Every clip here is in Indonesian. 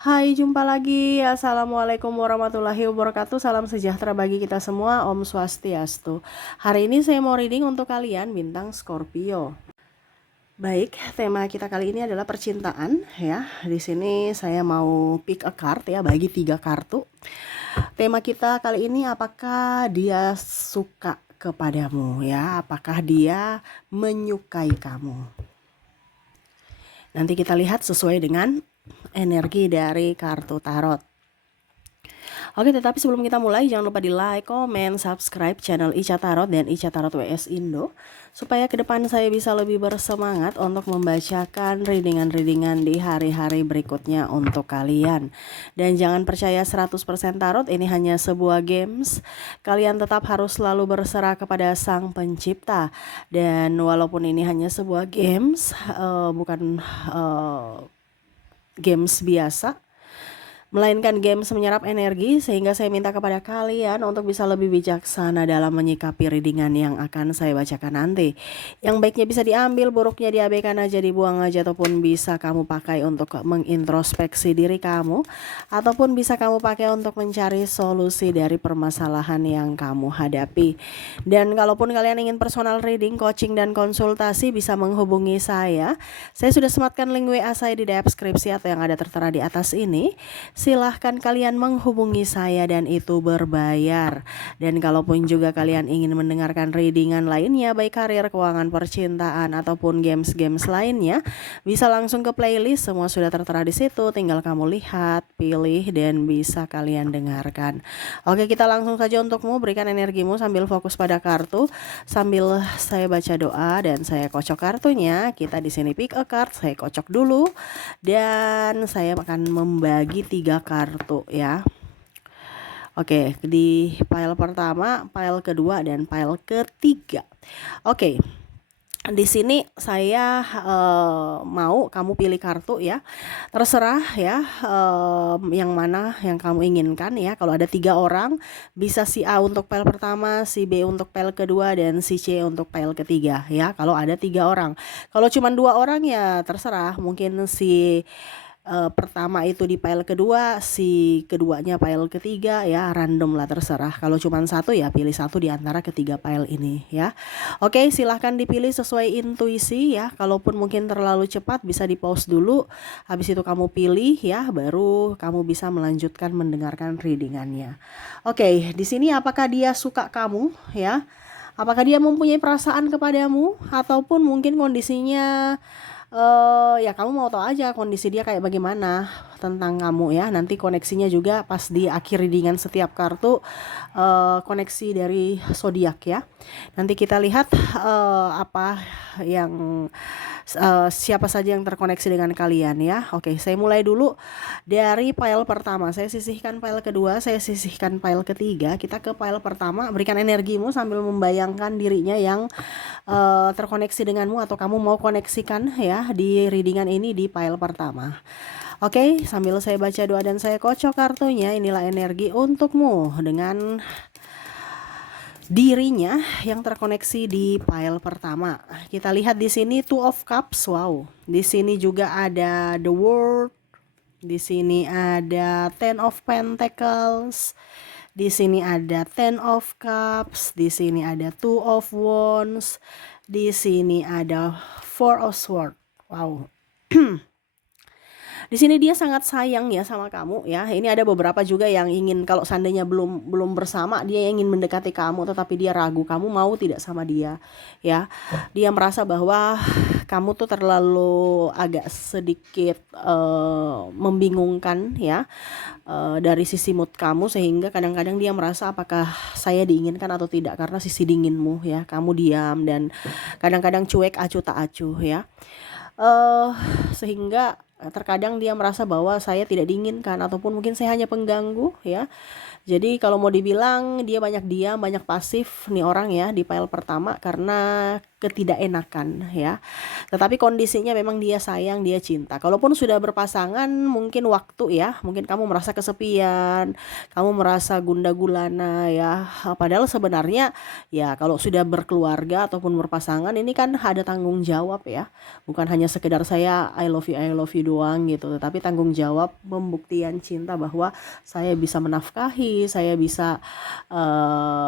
Hai, jumpa lagi. Assalamualaikum warahmatullahi wabarakatuh. Salam sejahtera bagi kita semua. Om Swastiastu. Hari ini saya mau reading untuk kalian bintang Scorpio. Baik, tema kita kali ini adalah percintaan ya. Di sini saya mau pick a card ya, bagi 3 kartu. Tema kita kali ini, apakah dia suka kepadamu ya? Apakah dia menyukai kamu? Nanti kita lihat sesuai dengan energi dari kartu tarot. Oke, tetapi sebelum kita mulai, jangan lupa di like, comment, subscribe channel Ica Tarot dan Ica Tarot WS Indo, supaya ke depan saya bisa lebih bersemangat untuk membacakan readingan-readingan di hari-hari berikutnya untuk kalian. Dan jangan percaya 100% tarot, ini hanya sebuah games. Kalian tetap harus selalu berserah kepada Sang Pencipta. Dan walaupun ini hanya sebuah games, bukan games biasa, melainkan games menyerap energi, sehingga saya minta kepada kalian untuk bisa lebih bijaksana dalam menyikapi readingan yang akan saya bacakan nanti. Yang baiknya bisa diambil, buruknya diabaikan aja, dibuang aja, ataupun bisa kamu pakai untuk mengintrospeksi diri kamu, ataupun bisa kamu pakai untuk mencari solusi dari permasalahan yang kamu hadapi. Dan kalaupun kalian ingin personal reading, coaching, dan konsultasi, bisa menghubungi saya. Saya sudah sematkan link WA saya di deskripsi atau yang ada tertera di atas ini. Silahkan kalian menghubungi saya dan itu berbayar. Dan kalaupun juga kalian ingin mendengarkan readingan lainnya, baik karir, keuangan, percintaan, ataupun games-games lainnya, bisa langsung ke playlist, semua sudah tertera di situ. Tinggal kamu lihat, pilih, dan bisa kalian dengarkan. Oke, kita langsung saja untukmu. Berikan energimu sambil fokus pada kartu, sambil saya baca doa dan saya kocok kartunya. Kita di sini pick a card, saya kocok dulu, dan saya akan membagi 3 kartu ya. Oke, di pile pertama, pile kedua, dan pile ketiga. Oke, di sini saya mau kamu pilih kartu ya, terserah ya, yang mana yang kamu inginkan ya. Kalau ada 3 orang, bisa si A untuk pile pertama, si B untuk pile kedua, dan si C untuk pile ketiga ya. Kalau ada 3 orang, kalau cuma 2 orang ya terserah, mungkin si pertama itu di pile kedua, si keduanya pile ketiga ya, random lah, terserah. Kalau cuma satu ya pilih satu di antara ketiga pile ini ya. Oke, silahkan dipilih sesuai intuisi ya. Kalaupun mungkin terlalu cepat, bisa di pause dulu, habis itu kamu pilih ya, baru kamu bisa melanjutkan mendengarkan readingannya. Oke, di sini apakah dia suka kamu ya? Apakah dia mempunyai perasaan kepadamu, ataupun mungkin kondisinya ya kamu mau tahu aja kondisi dia kayak bagaimana tentang kamu ya. Nanti koneksinya juga pas di akhir readingan setiap kartu, koneksi dari zodiak ya. Nanti kita lihat apa yang siapa saja yang terkoneksi dengan kalian ya. Oke, saya mulai dulu dari pile pertama. Saya sisihkan pile kedua, saya sisihkan pile ketiga. Kita ke pile pertama. Berikan energimu sambil membayangkan dirinya yang terkoneksi denganmu, atau kamu mau koneksikan ya di readingan ini di pile pertama. Oke, sambil saya baca doa dan saya kocok kartunya, inilah energi untukmu dengan dirinya yang terkoneksi di pile pertama. Kita lihat di sini Two of Cups. Wow. Di sini juga ada The World. Di sini ada Ten of Pentacles. Di sini ada Ten of Cups. Di sini ada Two of Wands. Di sini ada Four of Swords. Wow. Di sini dia sangat sayang ya sama kamu ya. Ini ada beberapa juga yang ingin, kalau seandainya belum bersama, dia ingin mendekati kamu, tetapi dia ragu kamu mau tidak sama dia ya. Dia merasa bahwa kamu tuh terlalu agak sedikit membingungkan ya, dari sisi mood kamu, sehingga kadang-kadang dia merasa apakah saya diinginkan atau tidak, karena sisi dinginmu ya. Kamu diam dan kadang-kadang cuek, acuh tak acuh ya. Sehingga terkadang dia merasa bahwa saya tidak diinginkan, ataupun mungkin saya hanya pengganggu ya. Jadi kalau mau dibilang, dia banyak diam, banyak pasif nih orang ya di pile pertama, karena ketidakenakan ya. Tetapi kondisinya memang dia sayang, dia cinta. Kalaupun sudah berpasangan, mungkin waktu ya, mungkin kamu merasa kesepian, kamu merasa gundah gulana ya. Padahal sebenarnya ya, kalau sudah berkeluarga ataupun berpasangan, ini kan ada tanggung jawab ya. Bukan hanya sekedar saya I love you doang gitu, tetapi tanggung jawab pembuktian cinta bahwa saya bisa menafkahi, saya bisa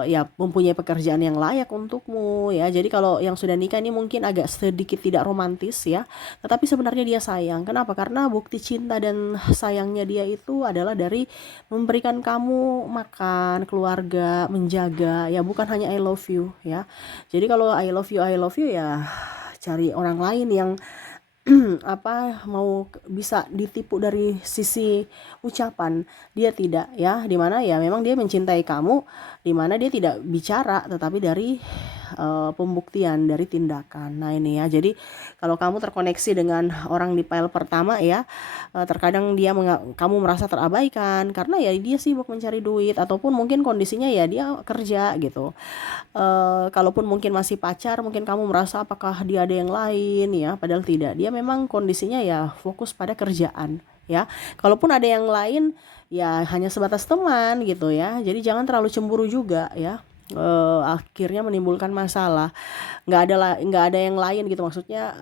ya mempunyai pekerjaan yang layak untukmu ya. Jadi kalau yang sudah nikah ini mungkin agak sedikit tidak romantis ya, tetapi sebenarnya dia sayang. Kenapa? Karena bukti cinta dan sayangnya dia itu adalah dari memberikan kamu makan, keluarga, menjaga ya, bukan hanya I love you ya. Jadi kalau I love you ya cari orang lain yang mau bisa ditipu dari sisi ucapan. Dia tidak ya, dimana ya memang dia mencintai kamu, dimana dia tidak bicara tetapi dari pembuktian, dari tindakan. Nah ini ya, jadi kalau kamu terkoneksi dengan orang di pile pertama ya, terkadang kamu merasa terabaikan karena ya dia sibuk mencari duit, ataupun mungkin kondisinya ya dia kerja gitu. Kalaupun mungkin masih pacar, mungkin kamu merasa apakah dia ada yang lain ya, padahal tidak. Dia memang kondisinya ya fokus pada kerjaan ya. Kalaupun ada yang lain ya hanya sebatas teman gitu ya. Jadi jangan terlalu cemburu juga ya. Akhirnya menimbulkan masalah. Nggak ada yang lain gitu, maksudnya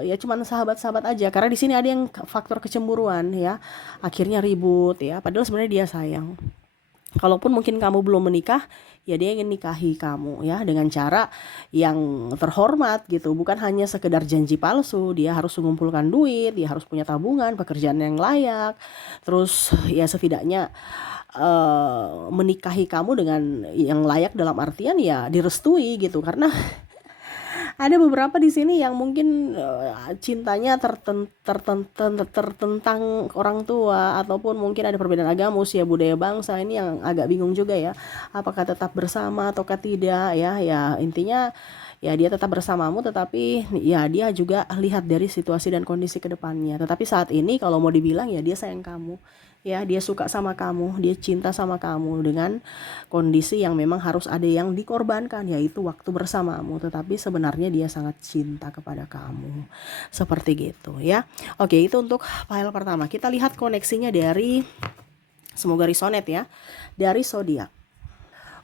ya cuman sahabat-sahabat aja, karena di sini ada yang faktor kecemburuan ya, akhirnya ribut ya, padahal sebenarnya dia sayang. Kalaupun mungkin kamu belum menikah, ya dia ingin nikahi kamu ya dengan cara yang terhormat gitu, bukan hanya sekedar janji palsu. Dia harus mengumpulkan duit, dia harus punya tabungan, pekerjaan yang layak, terus ya setidaknya menikahi kamu dengan yang layak dalam artian ya direstui gitu. Karena ada beberapa di sini yang mungkin cintanya tertentang orang tua, ataupun mungkin ada perbedaan agama, usia, budaya, bangsa. Ini yang agak bingung juga ya, apakah tetap bersama ataukah tidak ya. Ya intinya ya dia tetap bersamamu, tetapi ya dia juga lihat dari situasi dan kondisi kedepannya. Tetapi saat ini kalau mau dibilang ya dia sayang kamu ya, dia suka sama kamu, dia cinta sama kamu, dengan kondisi yang memang harus ada yang dikorbankan, yaitu waktu bersamamu. Tetapi sebenarnya dia sangat cinta kepada kamu, seperti gitu ya. Oke, itu untuk file pertama. Kita lihat koneksinya dari, semoga resonate ya, dari zodiak.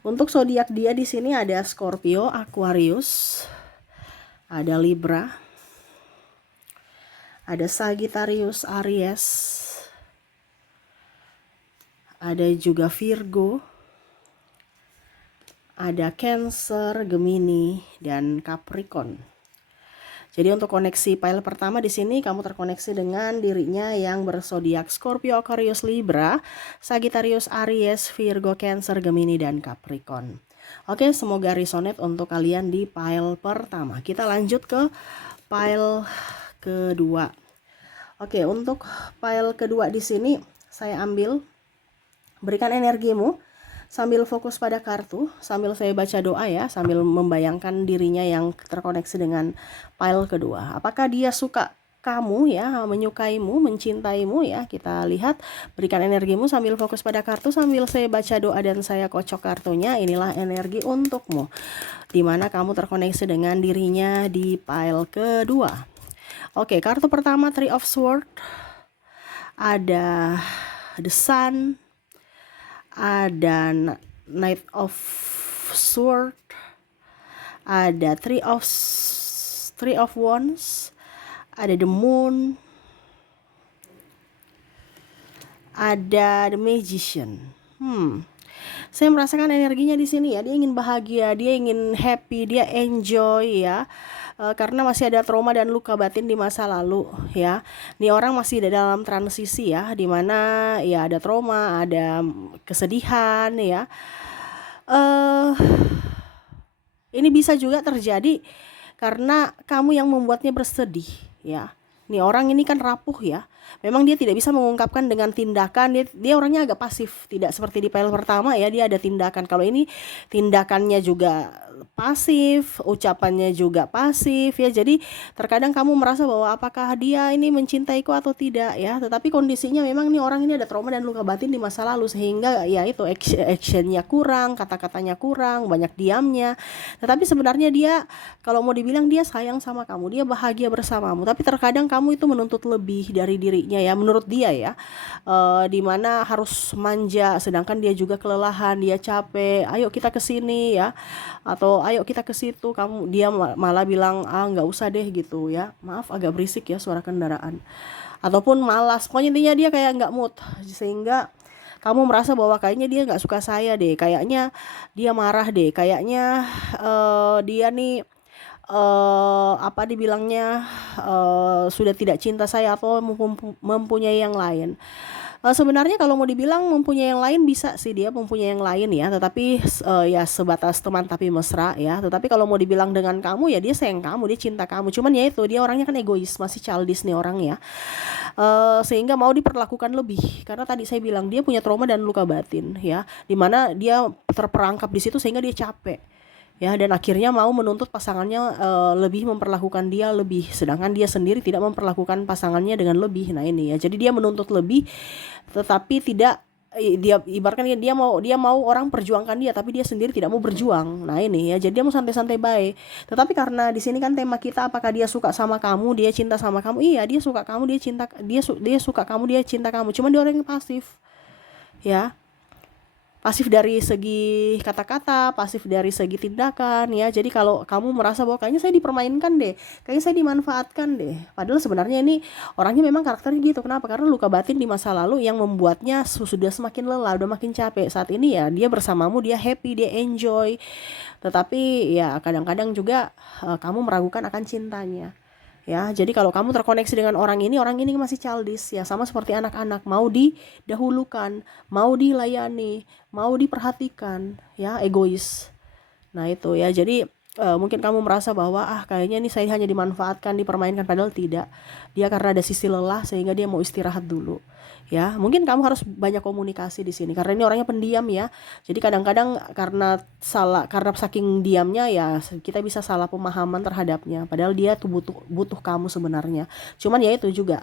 Untuk zodiak dia di sini ada Scorpio, Aquarius, ada Libra, ada Sagittarius, Aries, ada juga Virgo, ada Cancer, Gemini, dan Capricorn. Jadi untuk koneksi file pertama di sini kamu terkoneksi dengan dirinya yang berzodiak Scorpio, Aquarius, Libra, Sagittarius, Aries, Virgo, Cancer, Gemini, dan Capricorn. Oke, semoga resonate untuk kalian di file pertama. Kita lanjut ke file kedua. Oke, untuk file kedua di sini saya ambil, berikan energimu sambil fokus pada kartu, sambil saya baca doa ya, sambil membayangkan dirinya yang terkoneksi dengan file kedua. Apakah dia suka kamu ya, menyukaimu, mencintaimu ya? Kita lihat, berikan energimu sambil fokus pada kartu, sambil saya baca doa dan saya kocok kartunya. Inilah energi untukmu, dimana kamu terkoneksi dengan dirinya di file kedua. Oke, kartu pertama Three of Swords, ada The Sun, ada Knight of Sword, ada Three of Wands, ada The Moon, ada The Magician. Saya merasakan energinya di sini ya. Dia ingin bahagia, dia ingin happy, dia enjoy ya. Karena masih ada trauma dan luka batin di masa lalu ya. Ini orang masih dalam transisi ya, dimana ya ada trauma, ada kesedihan ya. Ini bisa juga terjadi karena kamu yang membuatnya bersedih ya. Nih orang ini kan rapuh ya. Memang dia tidak bisa mengungkapkan dengan tindakan. Dia orangnya agak pasif, tidak seperti di file pertama ya. Dia ada tindakan. Kalau ini tindakannya juga pasif, ucapannya juga pasif ya. Jadi terkadang kamu merasa bahwa apakah dia ini mencintaiku atau tidak ya. Tetapi kondisinya memang nih orang ini ada trauma dan luka batin di masa lalu, sehingga ya itu actionnya kurang, kata-katanya kurang, banyak diamnya. Tetapi sebenarnya dia, kalau mau dibilang, dia sayang sama kamu, dia bahagia bersamamu. Tapi terkadang kamu itu menuntut lebih dari dirinya ya, menurut dia ya. Dimana harus manja, sedangkan dia juga kelelahan, dia capek. Ayo kita ke sini ya, atau ayo kita ke situ. Dia malah bilang nggak usah deh gitu ya. Maaf agak berisik ya suara kendaraan. ataupun malas. Pokoknya intinya dia kayak nggak mood, sehingga kamu merasa bahwa kayaknya dia nggak suka saya deh, kayaknya dia marah deh, kayaknya dia nih apa dibilangnya, sudah tidak cinta saya atau mempunyai yang lain. Sebenarnya kalau mau dibilang mempunyai yang lain, bisa sih dia mempunyai yang lain ya, tetapi ya sebatas teman tapi mesra ya. Tetapi kalau mau dibilang dengan kamu, ya dia sayang kamu, dia cinta kamu. Cuman ya itu, dia orangnya kan egois, masih childish nih orang ya. Sehingga mau diperlakukan lebih, karena tadi saya bilang dia punya trauma dan luka batin ya, dimana dia terperangkap di situ sehingga dia capek ya, dan akhirnya mau menuntut pasangannya lebih memperlakukan dia lebih, sedangkan dia sendiri tidak memperlakukan pasangannya dengan lebih. Nah ini ya, jadi dia menuntut lebih tetapi tidak, dia ibaratkan dia mau orang perjuangkan dia, tapi dia sendiri tidak mau berjuang. Nah ini ya, jadi dia mau santai-santai baik. Tetapi karena di sini kan tema kita, apakah dia suka sama kamu, dia cinta sama kamu? Iya, dia suka kamu, dia suka kamu, dia cinta kamu. Cuman dia orang yang pasif ya, pasif dari segi kata-kata, pasif dari segi tindakan ya. Jadi kalau kamu merasa bahwa kayaknya saya dipermainkan deh, kayaknya saya dimanfaatkan deh, padahal sebenarnya ini orangnya memang karakternya gitu. Kenapa? Karena luka batin di masa lalu yang membuatnya sudah semakin lelah, udah makin capek. Saat ini ya dia bersamamu, dia happy, dia enjoy. Tetapi ya kadang-kadang juga kamu meragukan akan cintanya. Ya, jadi kalau kamu terkoneksi dengan orang ini masih childish ya, sama seperti anak-anak, mau didahulukan, mau dilayani, mau diperhatikan, ya egois. Nah itu ya, jadi mungkin kamu merasa bahwa kayaknya ini saya hanya dimanfaatkan, dipermainkan, padahal tidak. Dia karena ada sisi lelah sehingga dia mau istirahat dulu. Ya, mungkin kamu harus banyak komunikasi di sini karena ini orangnya pendiam ya. Jadi kadang-kadang karena saking diamnya ya, kita bisa salah pemahaman terhadapnya. Padahal dia tuh butuh kamu sebenarnya. Cuman ya itu juga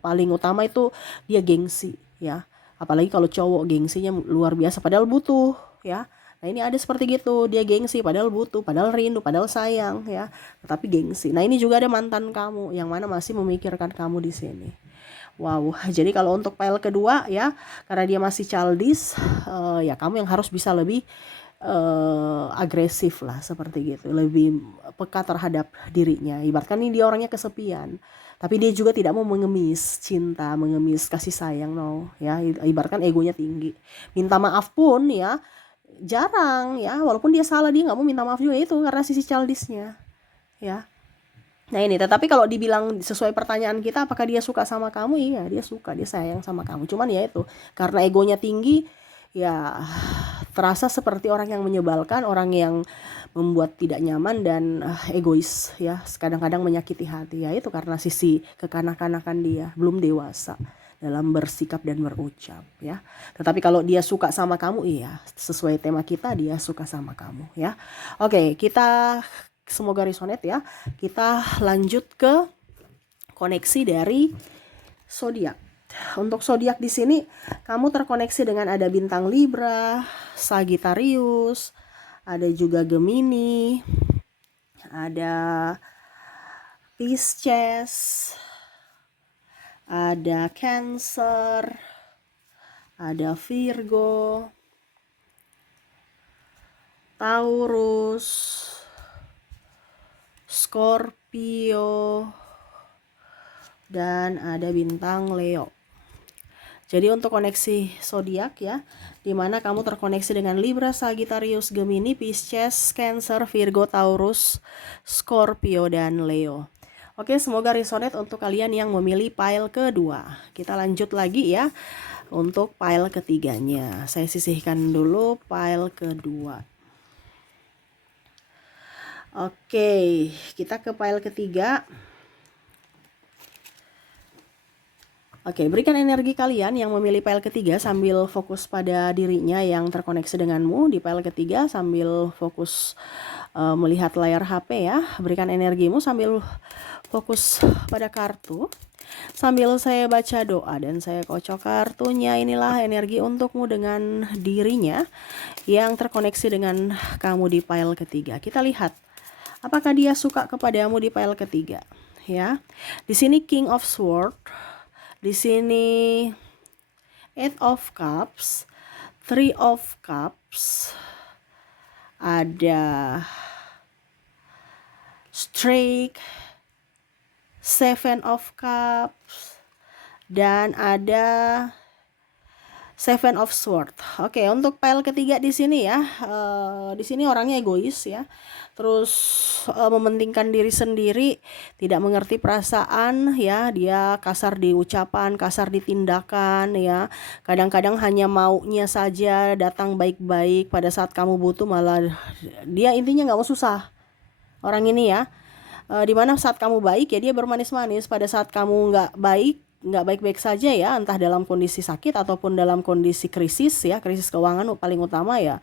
paling utama itu dia gengsi ya. Apalagi kalau cowok gengsinya luar biasa padahal butuh ya. Nah ini ada seperti gitu, dia gengsi padahal butuh, padahal rindu, padahal sayang ya, tetapi gengsi. Nah ini juga ada mantan kamu yang mana masih memikirkan kamu di sini. Wow, jadi kalau untuk file kedua ya, karena dia masih childish, ya kamu yang harus bisa lebih agresif lah seperti gitu, lebih peka terhadap dirinya. Ibaratkan ini dia orangnya kesepian, tapi dia juga tidak mau mengemis cinta, mengemis kasih sayang, no ya. Ibaratkan egonya tinggi, minta maaf pun ya jarang ya, walaupun dia salah dia nggak mau minta maaf juga, itu karena sisi childishnya ya. Nah ini, tetapi kalau dibilang sesuai pertanyaan kita, apakah dia suka sama kamu? Iya, dia suka, dia sayang sama kamu. Cuman ya itu, karena egonya tinggi, ya terasa seperti orang yang menyebalkan, orang yang membuat tidak nyaman dan egois ya, kadang-kadang menyakiti hati. Ya itu karena sisi kekanak-kanakan dia, belum dewasa dalam bersikap dan berucap ya. Tetapi kalau dia suka sama kamu, iya, sesuai tema kita, dia suka sama kamu ya. Oke, kita semoga resonate ya. Kita lanjut ke koneksi dari zodiak. Untuk zodiak di sini kamu terkoneksi dengan ada bintang Libra, Sagittarius, ada juga Gemini, ada Pisces, ada Cancer, ada Virgo, Taurus, Scorpio, dan ada bintang Leo. Jadi untuk koneksi zodiak ya, dimana kamu terkoneksi dengan Libra, Sagittarius, Gemini, Pisces, Cancer, Virgo, Taurus, Scorpio, dan Leo. Oke, semoga resonate untuk kalian yang memilih pile kedua. Kita lanjut lagi ya untuk pile ketiganya. Saya sisihkan dulu pile kedua. Oke, kita ke pile ketiga. Oke, berikan energi kalian yang memilih pile ketiga sambil fokus pada dirinya yang terkoneksi denganmu di pile ketiga, sambil fokus melihat layar HP ya. Berikan energimu sambil fokus pada kartu, sambil saya baca doa dan saya kocok kartunya. Inilah energi untukmu dengan dirinya yang terkoneksi dengan kamu di pile ketiga. Kita lihat apakah dia suka kepadamu di pile ketiga ya. Di sini King of Swords, di sini Eight of Cups, Three of Cups, ada Strike, Seven of Cups, dan ada Seven of Swords. Oke, untuk pile ketiga di sini ya, di sini orangnya egois ya, terus mementingkan diri sendiri, tidak mengerti perasaan ya, dia kasar di ucapan, kasar di tindakan ya, kadang-kadang hanya maunya saja datang baik-baik, pada saat kamu butuh malah dia intinya nggak mau susah. Orang ini ya, dimana saat kamu baik ya dia bermanis-manis, pada saat kamu nggak baik-baik saja ya, entah dalam kondisi sakit ataupun dalam kondisi krisis ya, krisis keuangan paling utama ya,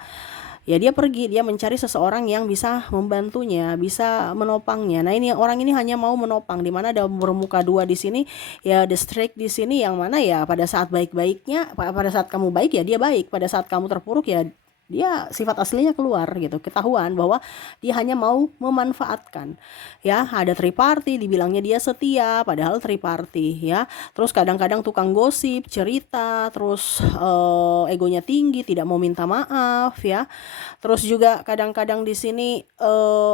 dia pergi, dia mencari seseorang yang bisa membantunya, bisa menopangnya. Nah ini orang ini hanya mau menopang, dimana ada bermuka dua di sini ya, the strike di sini, yang mana ya pada saat baik-baiknya, pada saat kamu baik ya dia baik, pada saat kamu terpuruk ya dia sifat aslinya keluar gitu, ketahuan bahwa dia hanya mau memanfaatkan ya. Ada triparty, dibilangnya dia setia padahal triparty ya. Terus kadang-kadang tukang gosip, cerita, terus egonya tinggi, tidak mau minta maaf ya. Terus juga kadang-kadang di sini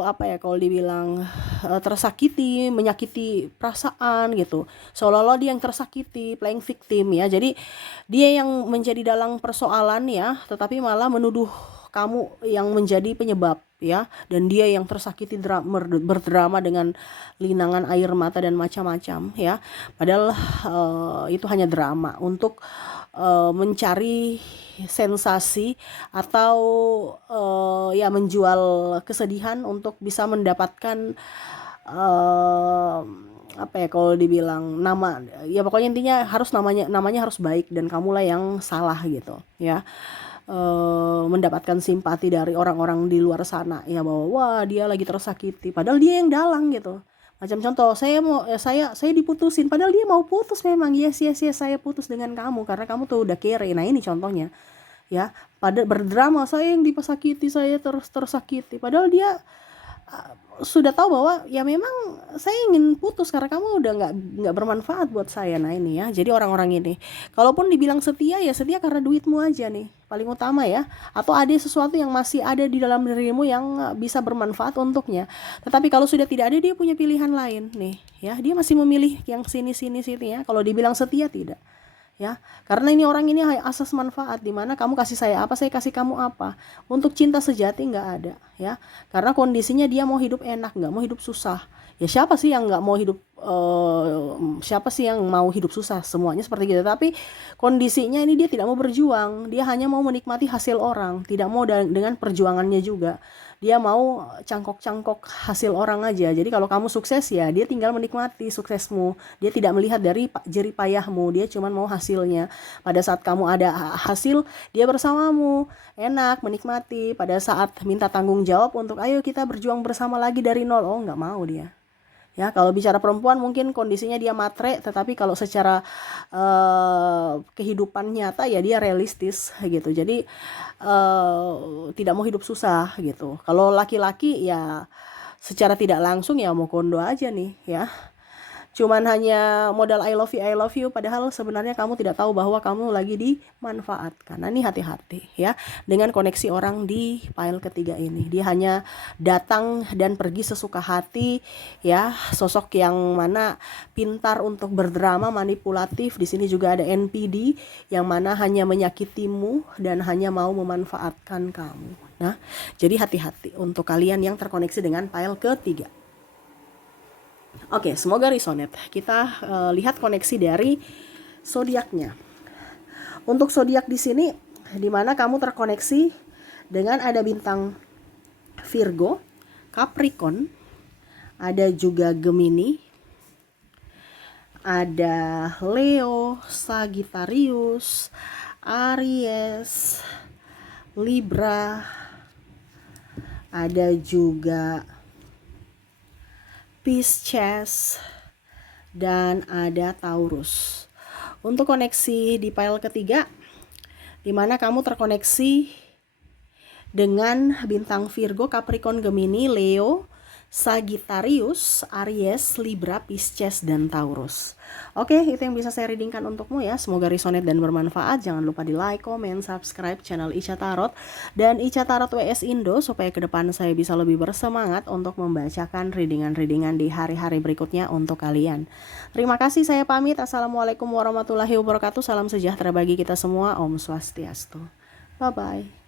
apa ya kalau dibilang tersakiti, menyakiti perasaan gitu, seolah-olah dia yang tersakiti, playing victim ya. Jadi dia yang menjadi dalang persoalan ya, tetapi malah menuduh kamu yang menjadi penyebab ya, dan dia yang tersakiti, berdrama dengan linangan air mata dan macam-macam ya. Padahal itu hanya drama untuk mencari sensasi atau ya menjual kesedihan untuk bisa mendapatkan apa ya kalau dibilang nama ya, pokoknya intinya harus namanya harus baik dan kamulah yang salah gitu ya. Mendapatkan simpati dari orang-orang di luar sana ya, bahwa wah dia lagi tersakiti padahal dia yang dalang gitu. Macam contoh, saya diputusin padahal dia mau putus, memang yes saya putus dengan kamu karena kamu tuh udah kere. Nah ini contohnya ya, pada berdrama saya yang dipesakiti, saya tersakiti padahal dia sudah tahu bahwa ya memang saya ingin putus karena kamu udah nggak bermanfaat buat saya. Nah ini ya, jadi orang-orang ini kalaupun dibilang setia ya setia karena duitmu aja nih paling utama ya, atau ada sesuatu yang masih ada di dalam dirimu yang bisa bermanfaat untuknya. Tetapi kalau sudah tidak ada, dia punya pilihan lain nih ya, dia masih memilih yang sini ya. Kalau dibilang setia tidak ya, karena ini orang ini asas manfaat, dimana kamu kasih saya apa, saya kasih kamu apa. Untuk cinta sejati nggak ada ya, karena kondisinya dia mau hidup enak, nggak mau hidup susah ya. Siapa sih yang nggak mau hidup siapa sih yang mau hidup susah, semuanya seperti gitu. Tapi kondisinya ini dia tidak mau berjuang, dia hanya mau menikmati hasil orang, tidak mau dengan perjuangannya juga. Dia mau cangkok-cangkok hasil orang aja. Jadi kalau kamu sukses ya dia tinggal menikmati suksesmu, dia tidak melihat dari jerih payahmu, dia cuma mau hasilnya. Pada saat kamu ada hasil, dia bersamamu, enak, menikmati. Pada saat minta tanggung jawab untuk ayo kita berjuang bersama lagi dari nol, oh nggak mau dia ya. Kalau bicara perempuan mungkin kondisinya dia matre, tetapi kalau secara kehidupan nyata ya dia realistis gitu. Jadi tidak mau hidup susah gitu. Kalau laki-laki ya secara tidak langsung ya mau kondo aja nih ya, cuman hanya modal I love you, padahal sebenarnya kamu tidak tahu bahwa kamu lagi dimanfaatkan. Nah ini hati-hati ya dengan koneksi orang di pile ketiga ini. Dia hanya datang dan pergi sesuka hati ya, sosok yang mana pintar untuk berdrama, manipulatif. Di sini juga ada NPD yang mana hanya menyakitimu dan hanya mau memanfaatkan kamu. Nah jadi hati-hati untuk kalian yang terkoneksi dengan pile ketiga. Oke, semoga resonate. Kita lihat koneksi dari zodiaknya. Untuk zodiak di sini, di mana kamu terkoneksi dengan ada bintang Virgo, Capricorn, ada juga Gemini, ada Leo, Sagittarius, Aries, Libra, ada juga Pisces, dan ada Taurus. Untuk koneksi di pile ketiga, di mana kamu terkoneksi dengan bintang Virgo, Capricorn, Gemini, Leo, Sagittarius, Aries, Libra, Pisces, dan Taurus. Oke, itu yang bisa saya readingkan untukmu ya. Semoga resonate dan bermanfaat. Jangan lupa di like, comment, subscribe channel Ica Tarot dan Ica Tarot WS Indo supaya ke depan saya bisa lebih bersemangat untuk membacakan readingan-readingan di hari-hari berikutnya untuk kalian. Terima kasih, saya pamit. Assalamualaikum warahmatullahi wabarakatuh. Salam sejahtera bagi kita semua. Om Swastiastu. Bye-bye.